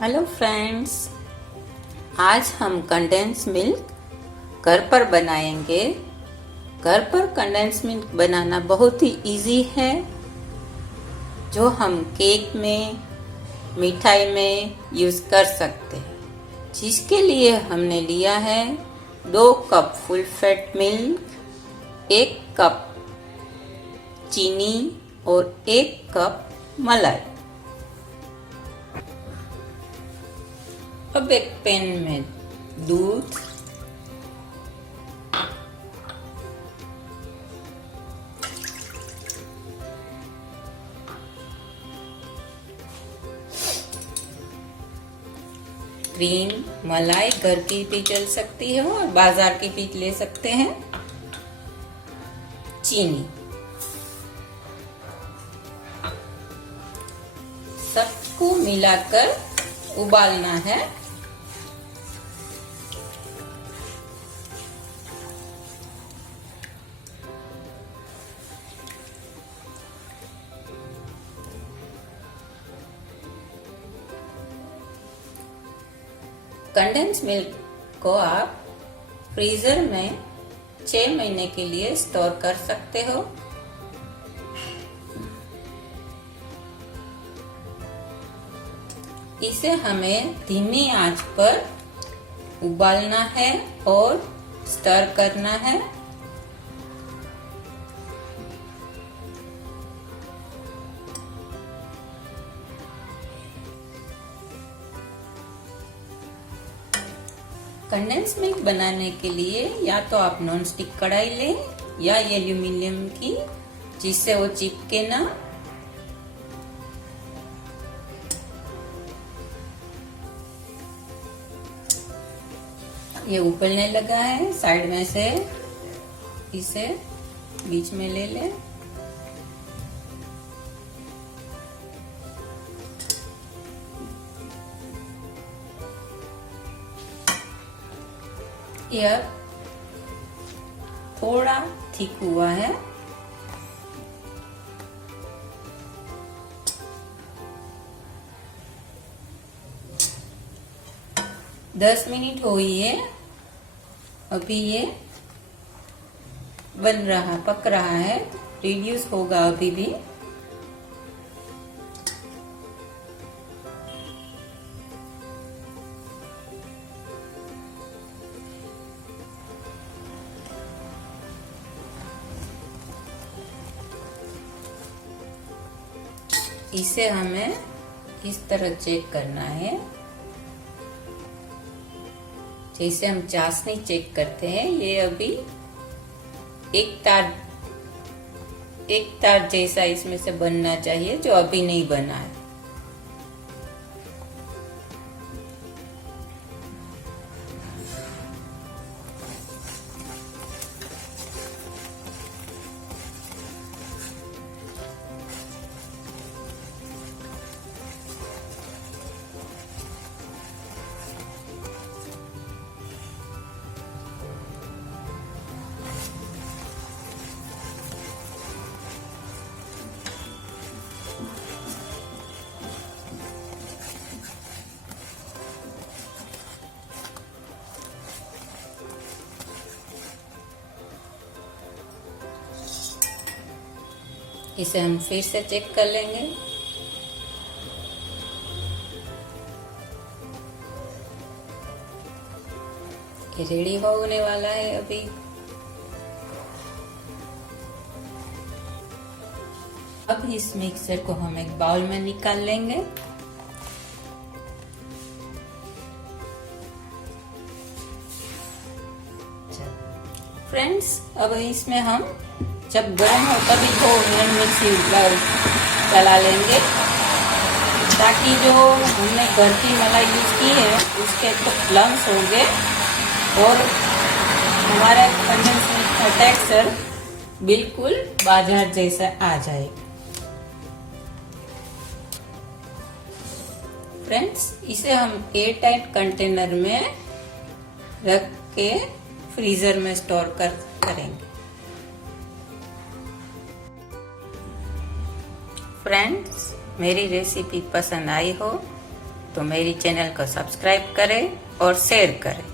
Hello friends, आज हम condense milk घर पर बनाएंगे। घर पर कंडेंस मिल्क बनाना बहुत ही इजी है, जो हम केक में, मिठाई में यूज़ कर सकते हैं। जिसके लिए हमने लिया है 2 cup full fat milk, 1 cup चीनी और 1 कप मलाई। अब एक पैन में दूध, क्रीम, मलाई घर की भी चल सकती है और बाजार की भी ले सकते हैं, चीनी, सबको मिलाकर उबालना है। कंडेंस मिल्क को आप फ्रीजर में 6 महीने के लिए स्टोर कर सकते हो। इसे हमें धीमी आंच पर उबालना है और स्टर करना है। कंडेंस मिल्क बनाने के लिए या तो आप नॉन स्टिक कढ़ाई लें या एल्यूमिनियम की, जिससे वो चिपके ना। ये उबलने लगा है, साइड में से इसे बीच में ले लें। यह थोड़ा थिक हुआ है। दस मिनट हुई है, अभी ये बन रहा, पक रहा है, रिड्यूस होगा अभी भी। इसे हमें इस तरह चेक करना है, जैसे हम चाशनी चेक करते हैं। ये अभी एक तार जैसा इसमें से बनना चाहिए, जो अभी नहीं बना है। इसे हम फिर से चेक कर लेंगे। ये रेडी होने वाला है अभी। अब इस मिक्सर को हम एक बाउल में निकाल लेंगे। फ्रेंड्स, अब इसमें हम जब गर्म हो तभी 2 मिनट मिक्सी चला लेंगे, ताकि जो हमने घर की मलाई यूज की है उसके तो लम्स होंगे और हमारा कंडेंस मिल्क का टेक्सचर बिल्कुल बाजार जैसा आ जाए। फ्रेंड्स, इसे हम एयरटाइट कंटेनर में रख के फ्रीजर में स्टोर करेंगे। फ्रेंड्स, मेरी रेसिपी पसंद आई हो तो मेरी चैनल को सब्सक्राइब करें और शेयर करें।